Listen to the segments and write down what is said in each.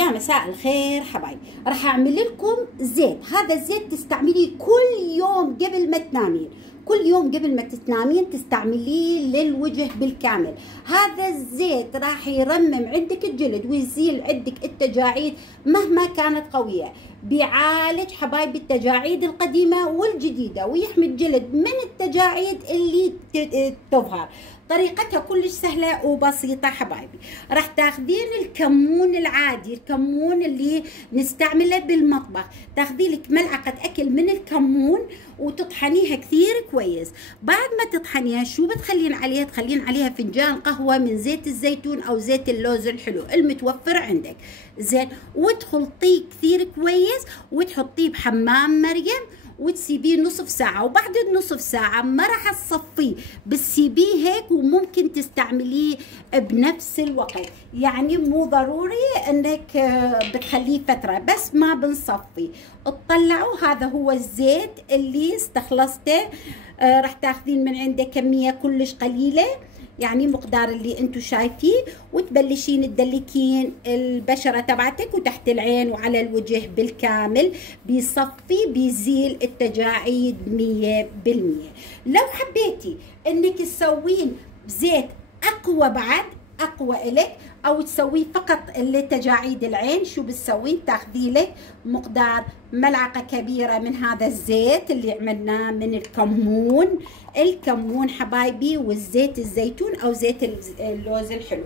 يا مساء الخير حبايبي، راح اعمل لكم زيت. هذا الزيت تستعمليه كل يوم قبل ما تنامين، كل يوم قبل ما تنامين تستعمليه للوجه بالكامل. هذا الزيت راح يرمم عندك الجلد ويزيل عندك التجاعيد مهما كانت قوية. بيعالج حبايبي التجاعيد القديمة والجديدة ويحمي الجلد من التجاعيد اللي تظهر. طريقتها كلش سهلة وبسيطة حبايبي. راح تاخذين الكمون العادي، الكمون اللي نستعمله بالمطبخ، تاخذي لك ملعقة أكل من الكمون وتطحنيها كثير كويس. بعد ما تطحنيها شو بتخلين عليها؟ تخلين عليها فنجان قهوة من زيت الزيتون أو زيت اللوز الحلو المتوفر عندك، زين، وتخلطيه كثير كويس وتحطيه بحمام مريم وتسيبيه نصف ساعة. وبعد النصف ساعة ما راح تصفيه، بتسيبيه هيك وممكن تستعمليه بنفس الوقت، يعني مو ضروري انك بتخليه فترة، بس ما بنصفي. اطلعوا هذا هو الزيت اللي استخلصته. راح تاخذين من عنده كمية كلش قليلة، يعني مقدار اللي انتو شايفيه، وتبلشين تدلكين البشرة تبعتك وتحت العين وعلى الوجه بالكامل. بيصفي بيزيل التجاعيد 100%. لو حبيتي انك تسوين بزيت اقوى بعد اقوى الك، او تسويه فقط لتجاعيد العين، شو بتسوين؟ تاخذي لك مقدار ملعقه كبيره من هذا الزيت اللي عملناه من الكمون حبايبي، والزيت الزيتون او زيت اللوز الحلو.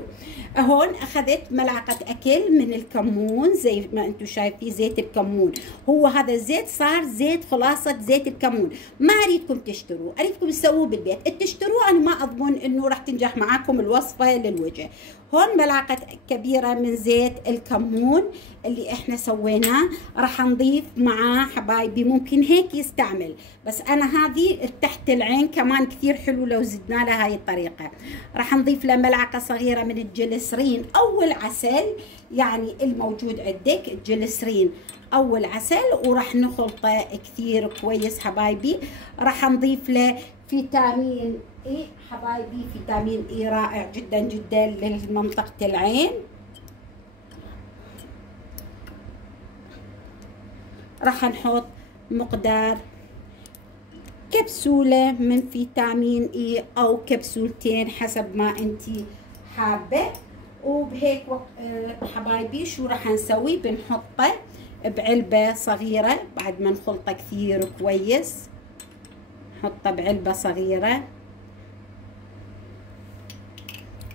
هون اخذت ملعقه اكل من الكمون زي ما انتم شايفين، زيت الكمون. هو هذا الزيت صار زيت خلاصه زيت الكمون. ما اريدكم تشتروه، اريدكم تسووه بالبيت. تشتروه انا ما اضمن انه راح تنجح معاكم الوصفه للوجه. هون ملعقه كبيره من زيت الكمون اللي احنا سويناه. راح نضيف معاه حبايبي، ممكن هيك يستعمل، بس انا هذه تحت العين كمان كثير حلو لو زدنا له هاي الطريقه. راح نضيف له ملعقه صغيره من الجليسرين او العسل، يعني الموجود عندك الجليسرين او العسل، وراح نخلطه كثير كويس حبايبي. راح نضيف له فيتامين اي حبايبي، فيتامين اي رائع جدا جدا لمنطقه العين. راح نحط مقدار كبسولة من فيتامين اي او كبسولتين حسب ما انتي حابة. وبهيك حبايبي شو راح نسوي؟ بنحطه بعلبة صغيرة بعد ما نخلطه كثير كويس. نحطه بعلبة صغيرة،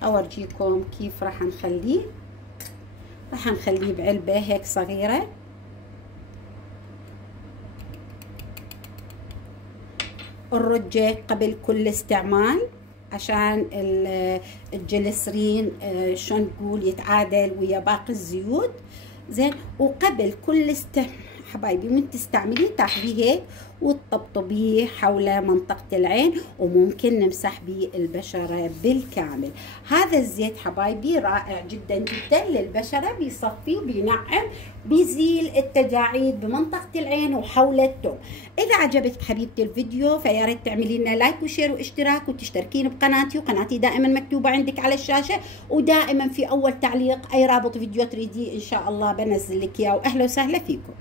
اورجيكم كيف راح نخليه. راح نخليه بعلبة هيك صغيرة. الرجة قبل كل استعمال عشان الجليسرين شلون نقول يتعادل ويا باقي الزيوت، زين. وقبل كل حبايبي من تستعمليه تاخذيه هيك وتطبطبيه حول منطقة العين، وممكن نمسح به البشرة بالكامل. هذا الزيت حبايبي رائع جدا جدا للبشرة، بيصفي وبينعم، بيزيل التجاعيد بمنطقة العين وحول التوم. إذا عجبتك حبيبتي الفيديو فيا ريت تعملي لنا لايك وشير واشتراك وتشتركين بقناتي، وقناتي دائما مكتوبة عندك على الشاشة، ودائما في أول تعليق أي رابط فيديو تريديه إن شاء الله بنزل لك إياه. وأهلا وسهلا فيكم.